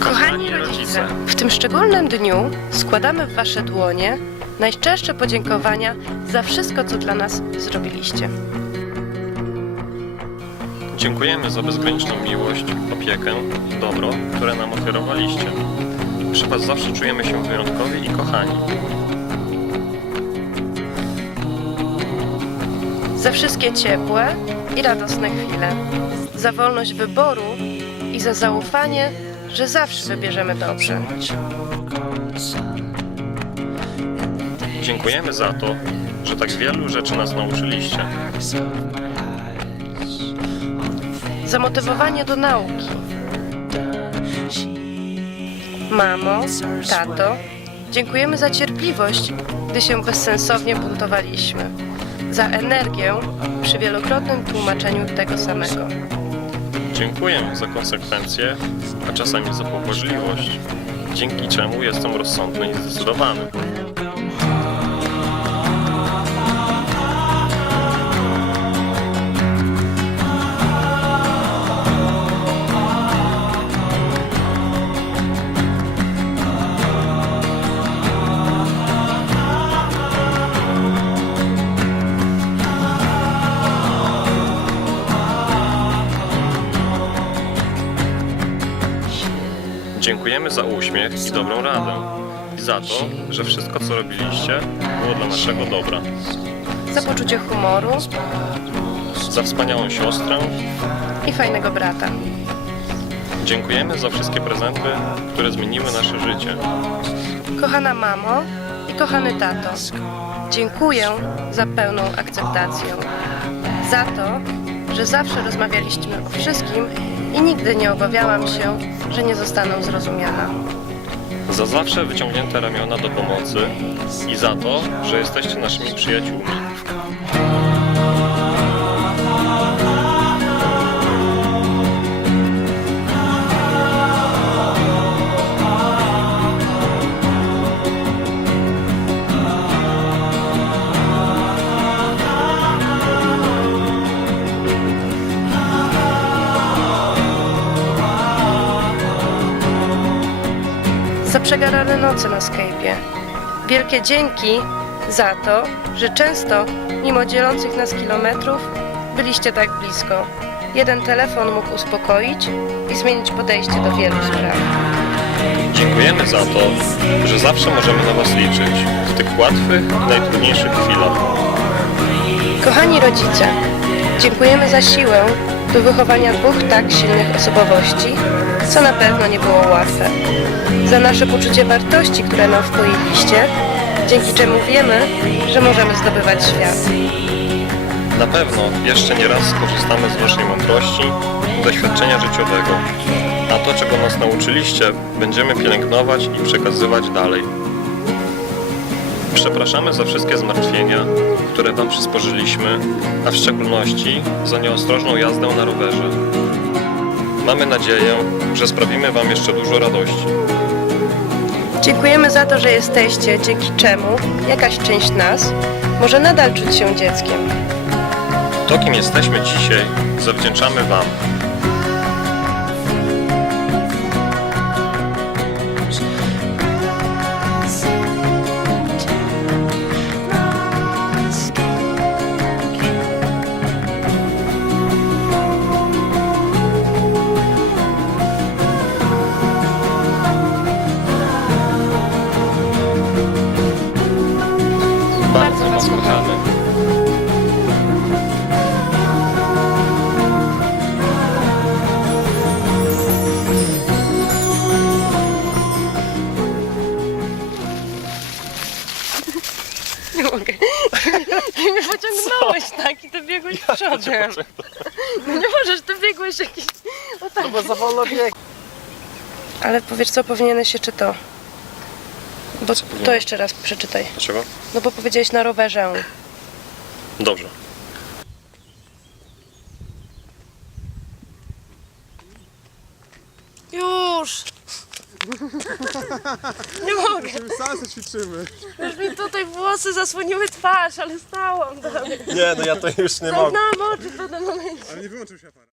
Kochani rodzice, w tym szczególnym dniu składamy w Wasze dłonie najszczersze podziękowania za wszystko, co dla nas zrobiliście. Dziękujemy za bezgraniczną miłość, opiekę i dobro, które nam ofiarowaliście. Przy Was zawsze czujemy się wyjątkowi i kochani. Za wszystkie ciepłe i radosne chwile, za wolność wyboru i za zaufanie, że zawsze wybierzemy dobrze. Dziękujemy za to, że tak wielu rzeczy nas nauczyliście. Za motywowanie do nauki. Mamo, tato, dziękujemy za cierpliwość, gdy się bezsensownie buntowaliśmy. Za energię przy wielokrotnym tłumaczeniu tego samego. Dziękujemy za konsekwencje, a czasami za pobłażliwość, dzięki czemu jestem rozsądny i zdecydowany. Dziękujemy za uśmiech i dobrą radę. I za to, że wszystko co robiliście było dla naszego dobra. Za poczucie humoru Za wspaniałą siostrę, i fajnego brata. dziękujemy za wszystkie prezenty, które zmieniły nasze życie. Kochana mamo i kochany tato, dziękuję za pełną akceptację. Za to, że zawsze rozmawialiśmy o wszystkim i nigdy nie obawiałam się, że nie zostanę zrozumiana. Za zawsze wyciągnięte ramiona do pomocy i za to, że jesteście naszymi przyjaciółmi. Za przegarane noce na Skype'ie. Wielkie dzięki za to, że często, mimo dzielących nas kilometrów, byliście tak blisko. Jeden telefon mógł uspokoić i zmienić podejście do wielu spraw. Dziękujemy za to, że zawsze możemy na Was liczyć w tych łatwych, najtrudniejszych chwilach. Kochani rodzice, dziękujemy za siłę do wychowania dwóch tak silnych osobowości, co na pewno nie było łatwe. Za nasze poczucie wartości, które nam wpoiliście, dzięki czemu wiemy, że możemy zdobywać świat. Na pewno jeszcze nie raz skorzystamy z Waszej mądrości i doświadczenia życiowego, a to, czego nas nauczyliście, będziemy pielęgnować i przekazywać dalej. Przepraszamy za wszystkie zmartwienia, które Wam przysporzyliśmy, a w szczególności za nieostrożną jazdę na rowerze. Mamy nadzieję, że sprawimy Wam jeszcze dużo radości. Dziękujemy za to, że jesteście, dzięki czemu jakaś część nas może nadal czuć się dzieckiem. To, kim jesteśmy dzisiaj, zawdzięczamy Wam. Kochamy. Nie mogę. I mnie pociągnąłeś tak i ty biegłeś przodem. No nie możesz, ty biegłeś jakiś... O tak. No bo za wolno bieg. Ale powiesz co, powinieneś jeszcze to. Bo to jeszcze raz przeczytaj. Dlaczego? No bo powiedziałeś na rowerze. Dobrze. Już! Nie mogę. Salsę ćwiczymy. Już mi tutaj włosy zasłoniły twarz, ale stałam dalej. Nie, no ja to już nie mogę. Zamknęłam oczy w pewnym momencie. Ale nie wyłączył się aparat.